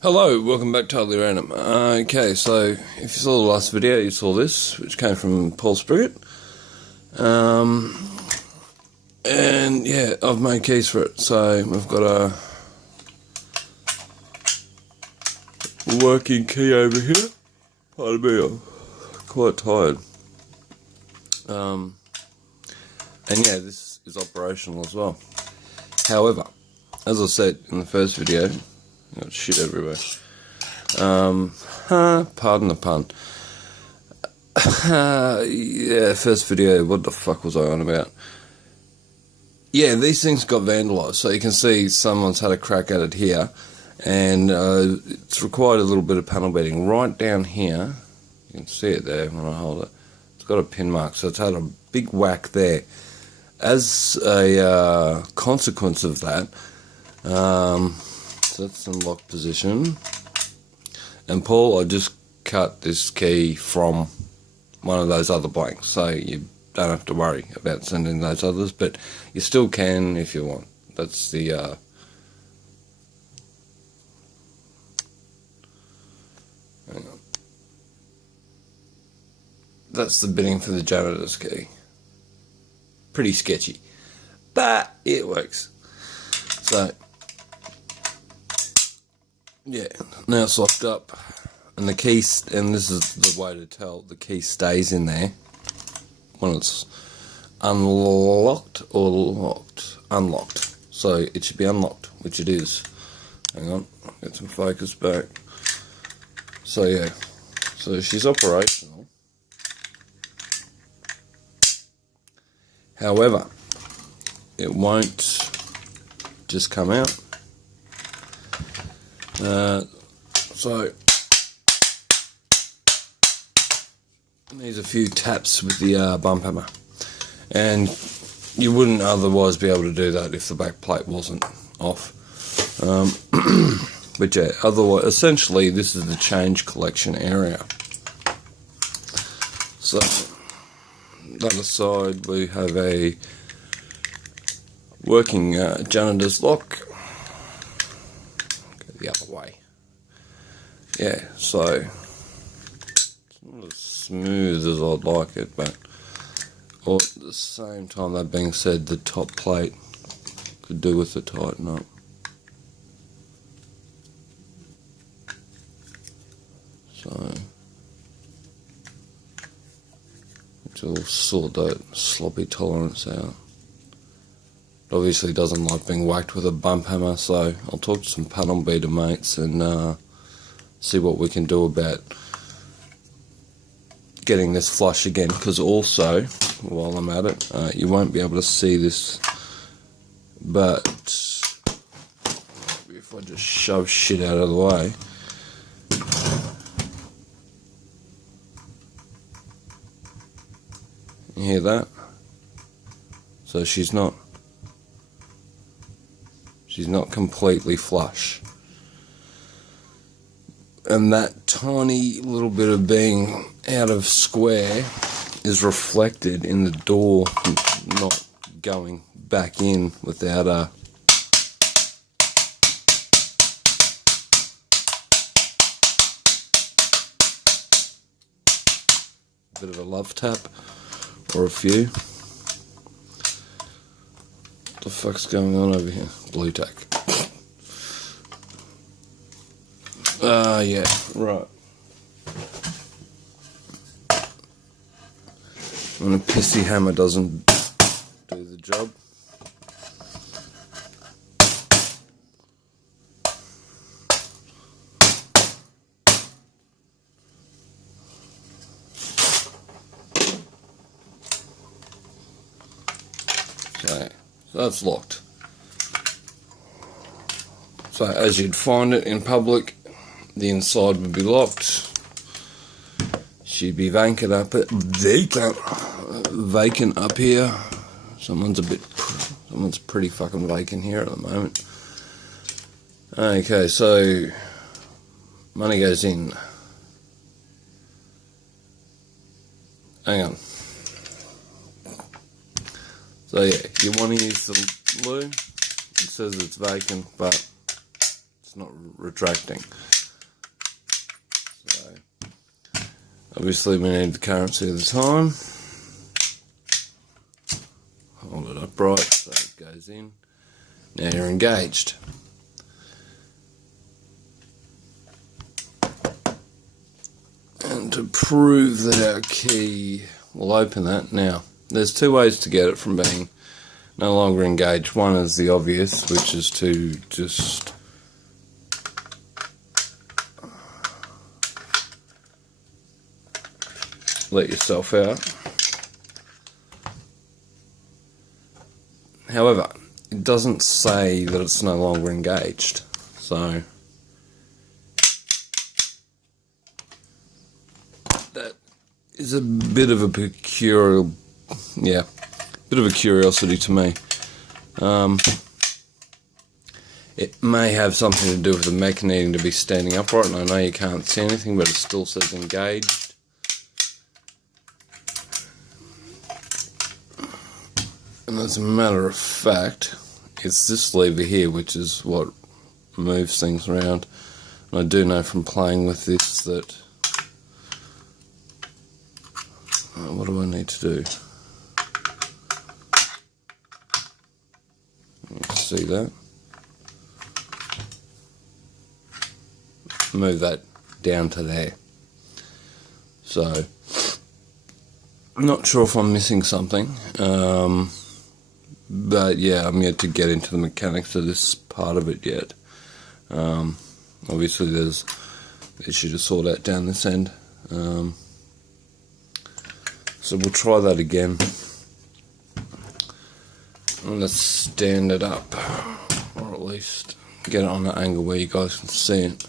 Hello, welcome back to Totally Random. Okay, so if you saw the last video, you saw this, which came from Paul Spriggett. And yeah, I've made keys for it. So we've got a working key over here. Pardon me, I'm quite tired. And yeah, this is operational as well. However, as I said in the first video, got shit everywhere. Pardon the pun. Yeah, first video, what the fuck was I on about? Yeah, these things got vandalised, so you can see someone's had a crack at it here, and it's required a little bit of panel beating. Right down here, you can see it there when I hold it, it's got a pin mark, so it's had a big whack there. As a consequence of that, so that's in lock position. And Paul, I just cut this key from one of those other blanks, so you don't have to worry about sending those others, but you still can if you want. That's the hang on. That's the bidding for the janitor's key. Pretty sketchy, but it works. So yeah, now it's locked up, and the key, and this is the way to tell, the key stays in there when it's unlocked or locked. Unlocked. So it should be unlocked, which it is. Hang on, get some focus back. So yeah, so she's operational. However, it won't just come out. So it needs a few taps with the bump hammer, and you wouldn't otherwise be able to do that if the back plate wasn't off. But yeah, otherwise, essentially this is the change collection area. So that aside, we have a working janitor's lock. The other way. Yeah, so it's not as smooth as I'd like it, but at the same time, that being said, the top plate could do with the tighten up. So it'll sort that sloppy tolerance out. Obviously doesn't like being whacked with a bump hammer, so I'll talk to some panel beater mates and see what we can do about getting this flush again, because also, while I'm at it, you won't be able to see this, but if I just shove shit out of the way, you hear that? So she's not completely flush, and that tiny little bit of being out of square is reflected in the door not going back in without a bit of a love tap or a few. What the fuck's going on over here? Blue tack. Yeah, right. When a pissy hammer doesn't do the job. So that's locked. So as you'd find it in public, the inside would be locked. She'd be vacant up here. Someone's pretty fucking vacant here at the moment. Okay, so money goes in. Hang on. So yeah, you want to use the loo. It says it's vacant, but it's not retracting. So obviously we need the currency of the time. Hold it upright so it goes in. Now you're engaged. And to prove that our key will open that, now there's two ways to get it from being no longer engaged. One is the obvious, which is to just let yourself out. However, it doesn't say that it's no longer engaged, so that is a bit of a curiosity to me. It may have something to do with the mech needing to be standing upright, and I know you can't see anything, but it still says engaged. And as a matter of fact, it's this lever here which is what moves things around. And I do know from playing with this that... what do I need to do? You see that? Move that down to there. So, I'm not sure if I'm missing something. But yeah, I'm yet to get into the mechanics of this part of it yet. Obviously there's an issue to sort out down this end. So we'll try that again. I'm going to stand it up, or at least get it on an angle where you guys can see it.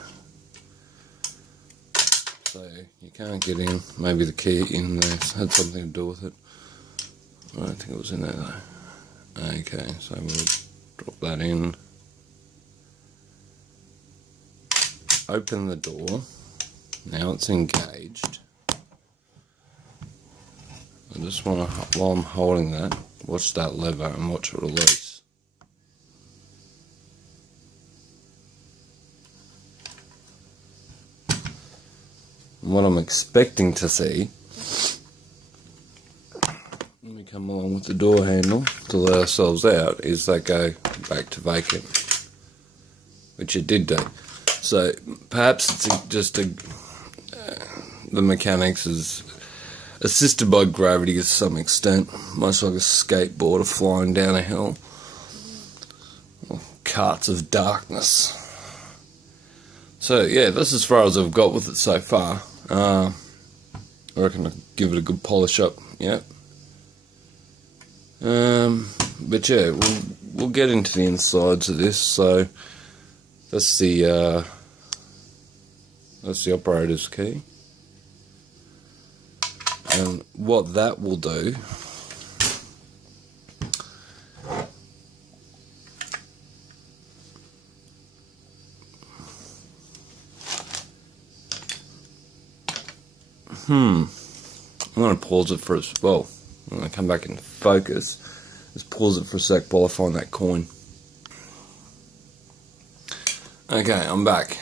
So you can't get in. Maybe the key in there had something to do with it. I don't think it was in there though. Okay, so we'll drop that in. Open the door. Now it's engaged. I just want to, while I'm holding that, watch that lever and watch it release. And what I'm expecting to see, when we come along with the door handle to let ourselves out, is that go back to vacant, which it did do. So perhaps it's just the mechanics is assisted by gravity to some extent, much like a skateboarder flying down a hill, or carts of darkness. So yeah, that's as far as I've got with it so far. I reckon I'll give it a good polish up. Yeah. But yeah, we'll get into the insides of this. So that's the operator's key, and what that will do I'm going to pause it for a well. I'm going to come back into focus. Just pause it for a sec while I find that coin. Okay, I'm back.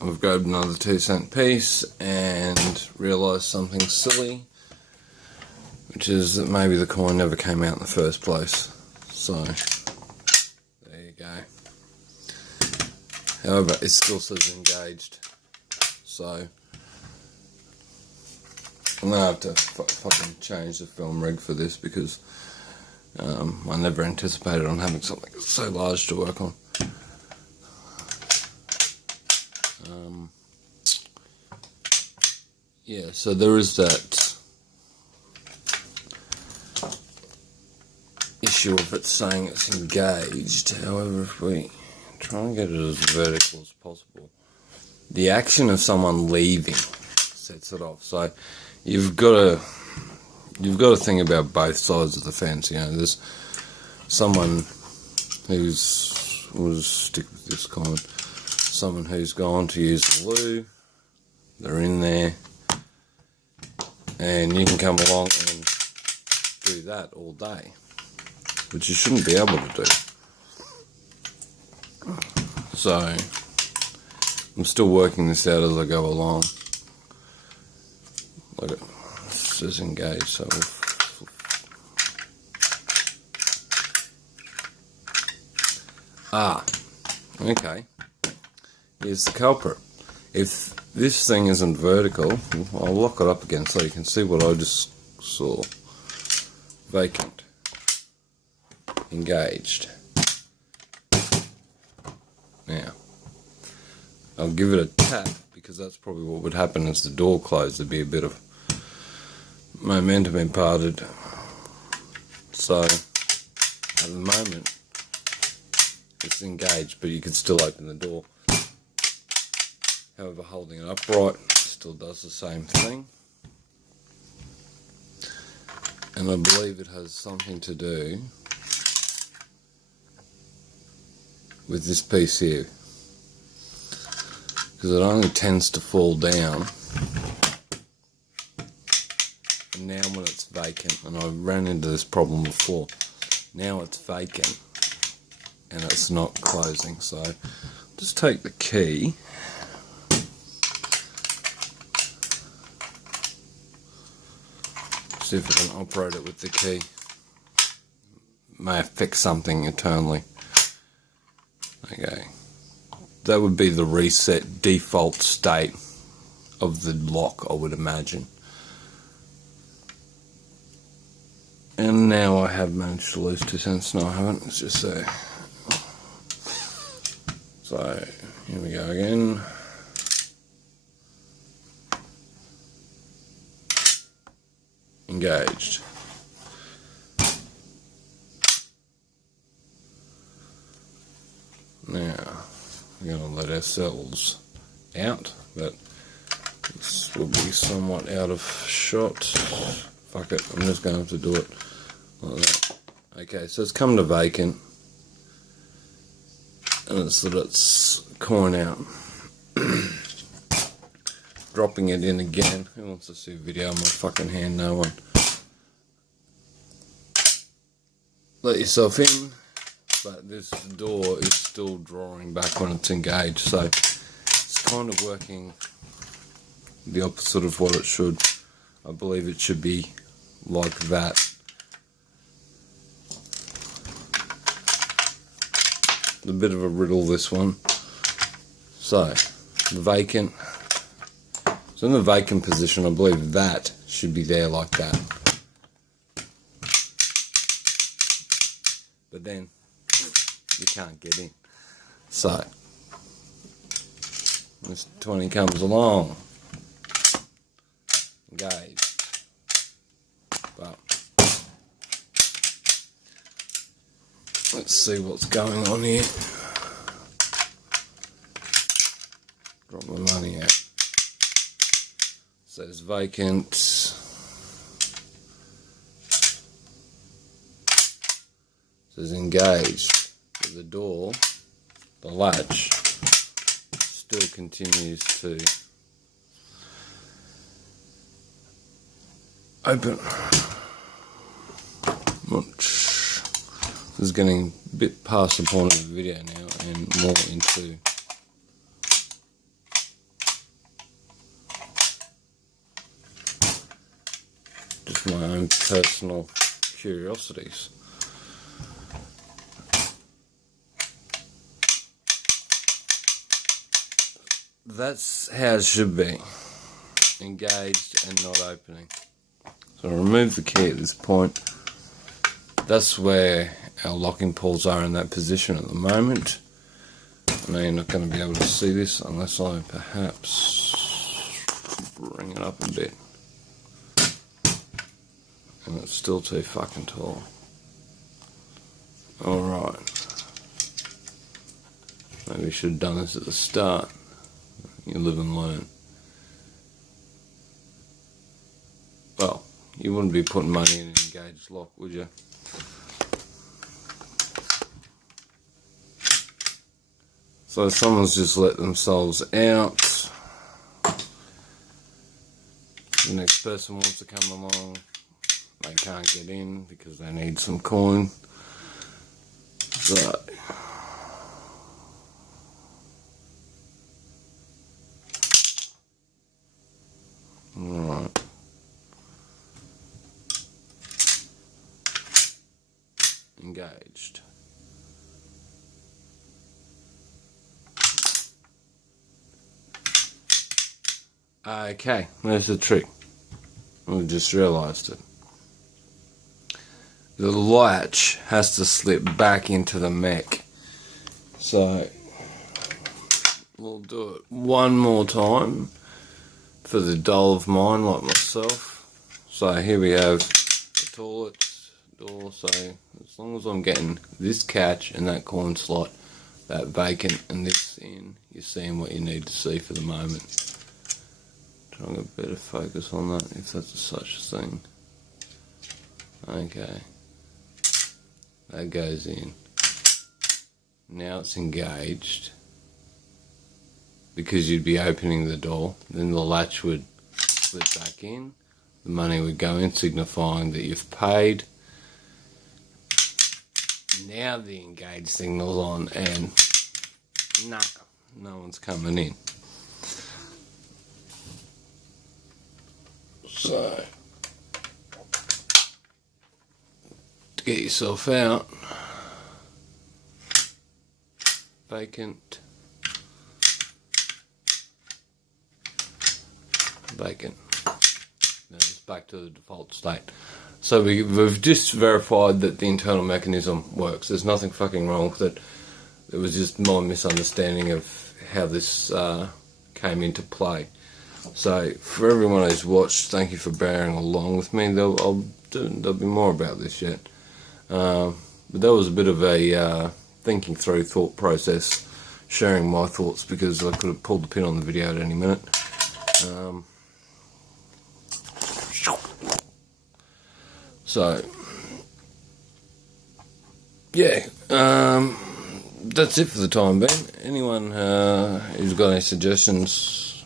I've grabbed another 2-cent piece and realised something silly, which is that maybe the coin never came out in the first place. So, there you go. However, it still says engaged. So, I'm going to have to fucking change the film rig for this because I never anticipated on having something so large to work on. Yeah, so there is that issue of it saying it's engaged. However, if we try and get it as vertical as possible, the action of someone leaving sets it off. So you've got to think about both sides of the fence. You know, there's someone we'll stick with this comment. Someone who's gone to use the loo. They're in there. And you can come along and do that all day, which you shouldn't be able to do. So, I'm still working this out as I go along. Let it just engage, so okay. Here's the culprit. If this thing isn't vertical, I'll lock it up again so you can see what I just saw. Vacant. Engaged. Now, I'll give it a tap because that's probably what would happen as the door closed. There'd be a bit of momentum imparted. So, at the moment, it's engaged, but you can still open the door. However, holding it upright still does the same thing. And I believe it has something to do with this piece here, because it only tends to fall down. And now when it's vacant, and I ran into this problem before, now it's vacant and it's not closing. So just take the key, see if I can operate it with the key. May affect something internally. Okay, that would be the reset default state of the lock, I would imagine. And now I have managed to lose 2 cents. No, I haven't. It's just there. So, here we go again. Engaged. Now, we're going to let ourselves out, but this will be somewhat out of shot. Fuck it, I'm just going to have to do it like that. Okay, so it's come to vacant, and it's that it's coin out. Dropping it in again. Who wants to see a video of my fucking hand? No one. Let yourself in. But this door is still drawing back when it's engaged, so it's kind of working the opposite of what it should. I believe it should be like that. A bit of a riddle, this one. So, vacant. So in the vacant position, I believe that should be there like that. But then you can't get in. So, this 20 comes along. Engaged. But, let's see what's going on here. Drop my money out. Says vacant. Says engaged. The door, the latch, still continues to open. This is getting a bit past the point of the video now and more into just my own personal curiosities. That's how it should be. Engaged and not opening. So I'll remove the key at this point. That's where our locking pulls are in that position at the moment. I know you're not going to be able to see this unless I perhaps bring it up a bit. And it's still too fucking tall. Alright. Maybe we should have done this at the start. You live and learn. Well, you wouldn't be putting money in an engaged lock, would you? So someone's just let themselves out. The next person wants to come along. They can't get in because they need some coin. So engaged. Okay, there's the trick. We've just realised it. The latch has to slip back into the mech. So we'll do it one more time for the dull of mind like myself. So here we have the toilet door. So as long as I'm getting this catch and that corn slot, that vacant and this in, you're seeing what you need to see for the moment. Trying to get better focus on that, if that's such a thing. Okay. That goes in. Now it's engaged. Because you'd be opening the door, then the latch would slip back in. The money would go in, signifying that you've paid. Now the engage signal's on and nah, no one's coming in. So, to get yourself out, vacant, vacant, then it's back to the default state. So we've just verified that the internal mechanism works. There's nothing fucking wrong with it. It was just my misunderstanding of how this came into play. So for everyone who's watched, thank you for bearing along with me. There'll be more about this yet. But that was a bit of a thinking through thought process, sharing my thoughts, because I could have pulled the pin on the video at any minute. So yeah, that's it for the time being. Anyone who's got any suggestions,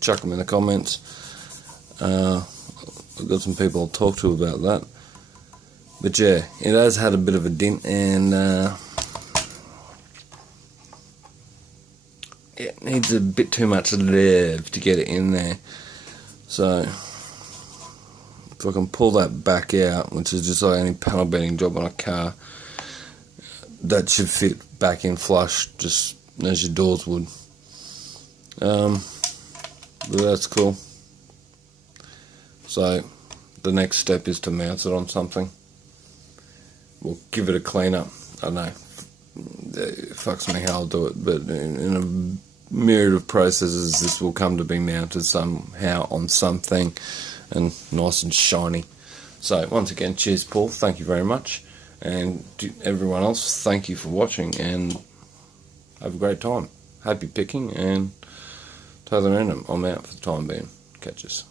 chuck them in the comments. I've got some people I'll talk to about that. But yeah, it has had a bit of a dent, and it needs a bit too much love to get it in there. So if I can pull that back out, which is just like any panel beating job on a car, that should fit back in flush, just as your doors would. But that's cool. So the next step is to mount it on something. We'll give it a clean up. I don't know, it fucks me how I'll do it, but in a myriad of processes, this will come to be mounted somehow on something and nice and shiny. So once again, cheers Paul, thank you very much, and to everyone else, thank you for watching, and have a great time. Happy picking, and totally random. I'm out for the time being. Catch us.